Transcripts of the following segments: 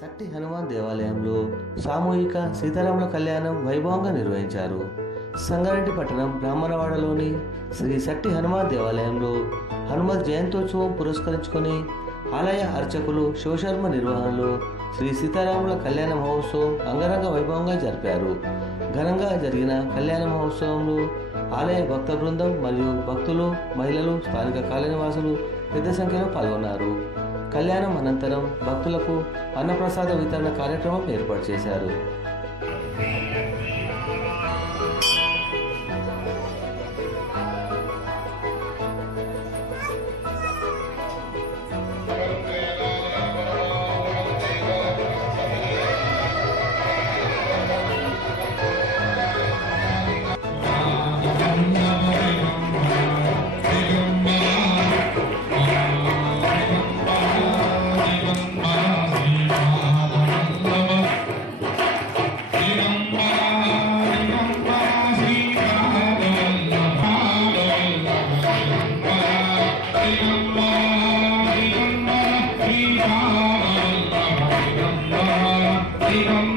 సట్టి హనుమాన్ దేవాలయంలో సామూహిక సీతారాముల కళ్యాణం వైభవంగా నిర్వహించారు. సంగారెడ్డి పట్టణం బ్రాహ్మణవాడలోని శ్రీ సట్టి హనుమాన్ దేవాలయంలో హనుమత్ జయంతోత్సవం పురస్కరించుకొని ఆలయ అర్చకులు శివశర్మ నిర్వహణలో శ్రీ సీతారాముల కళ్యాణ మహోత్సవం అంగరంగ వైభవంగా జరిపారు. ఘనంగా జరిగిన కళ్యాణ మహోత్సవంలో ఆలయ భక్త బృందం మరియు భక్తులు మహిళలు స్థానిక కాలనివాసులు పెద్ద సంఖ్యలో పాల్గొన్నారు. కళ్యాణం అనంతరం భక్తులకు అన్నప్రసాద వితరణ కార్యక్రమం ఏర్పాటు చేశారు. Thank you.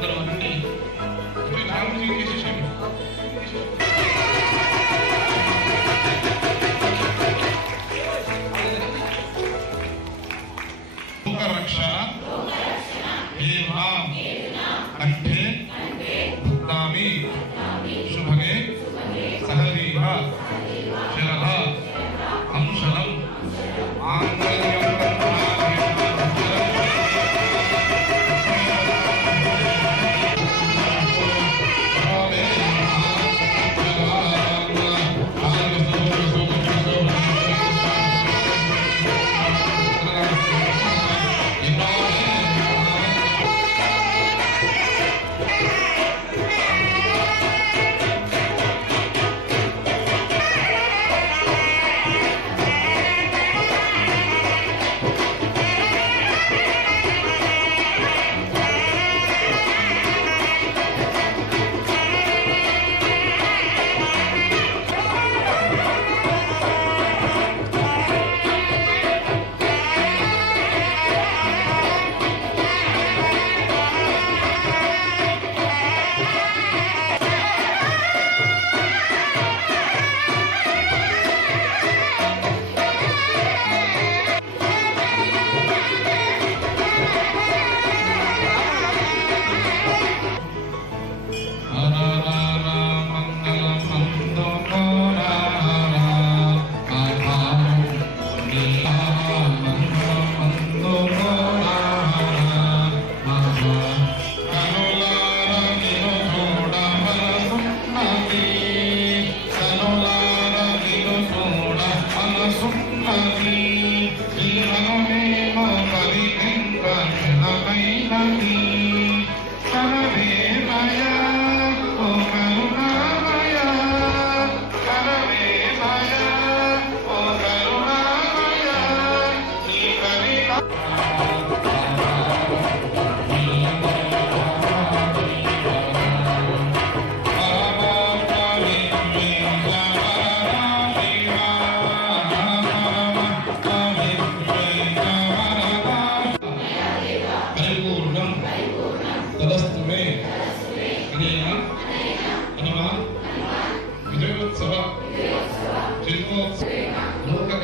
들어가는 우리 다음 주에 계시죠? tenemos nunca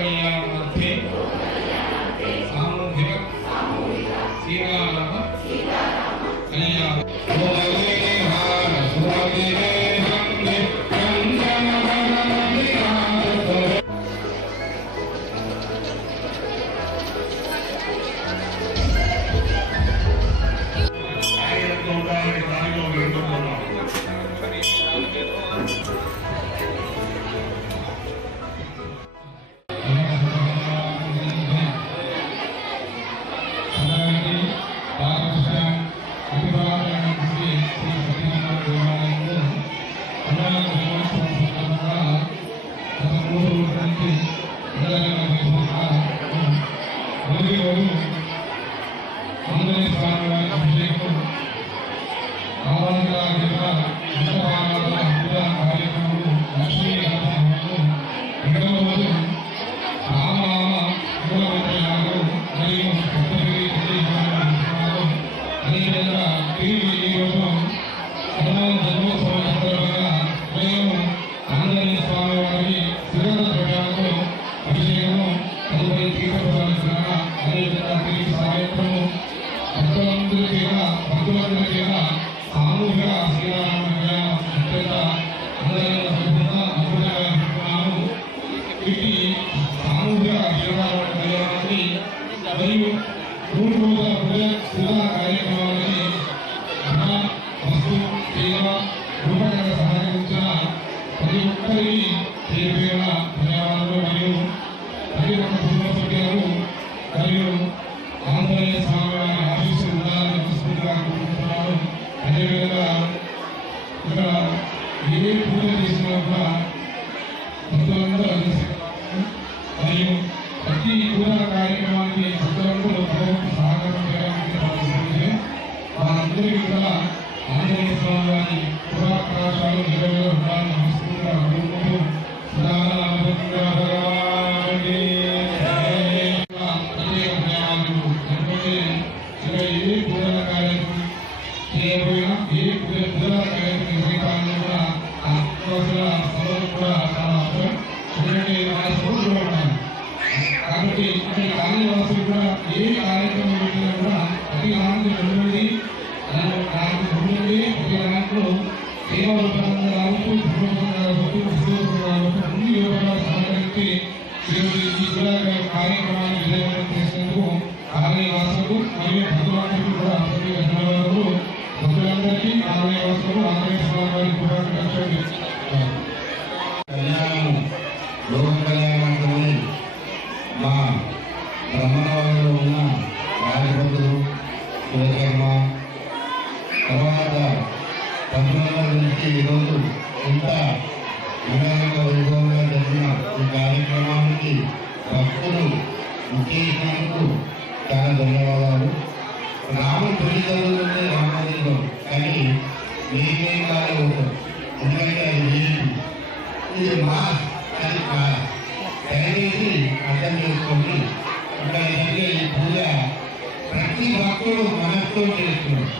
పేరు పేరున మరియు ప్రతి కుటుంబ సభ్యులకు మరియు ఆంజనేయ స్వామి వారి ఆశీస్సు ఉండాలని మనస్ఫూర్తిగా కోరుకుంటున్నాను. అదేవిధంగా ఇక్కడ ఏ పూజ చేసినా కూడా భక్తులందరూ మరియు ప్రతి పూజా కార్యక్రమానికి భక్తులందరూ భగవంతు సహకారం చేయడానికి వారందరికీ కూడా ఆంజనేయ స్వామి వారి ప్రతి దాంట్లో నిలబడి దాంట్లో దాంట్లో నిలబడి ప్రతి దాంట్లో సేవ రూపంగా రావచ్చు పూర్వకంగా రావచ్చు పూర్వకంగా రావచ్చు అన్ని వివరాలు సహకరించి ఈరోజు ఈ కార్యక్రమాన్ని విజయవంతం చేసినందుకు కాలనీ వాసులకు మరియు భక్తులందరికీ కూడా ప్రత్యేక ధన్యవాదాలు భక్తులందరికీ కాలనీ వాసులకు ఆంజనేయ స్వామి వారి శుభాకాంక్షలు కళ్యాణం ఇంత విధానంగా వైభవంగా జరిగిన ఈ కార్యక్రమానికి భక్తులు విచ్చేసినందుకు చాలా ధన్యవాదాలు. రాముడు పెళ్ళి జరుగుతుంది రామోదయం కానీ నేనే కాదు ఎందుకంటే అది ఇది మాస్ అది కాదు దయచేసి అర్థం చేసుకోండి. ఇక్కడ ఈ పూజ ప్రతి భక్తుడు మనస్తో చేస్తున్నాడు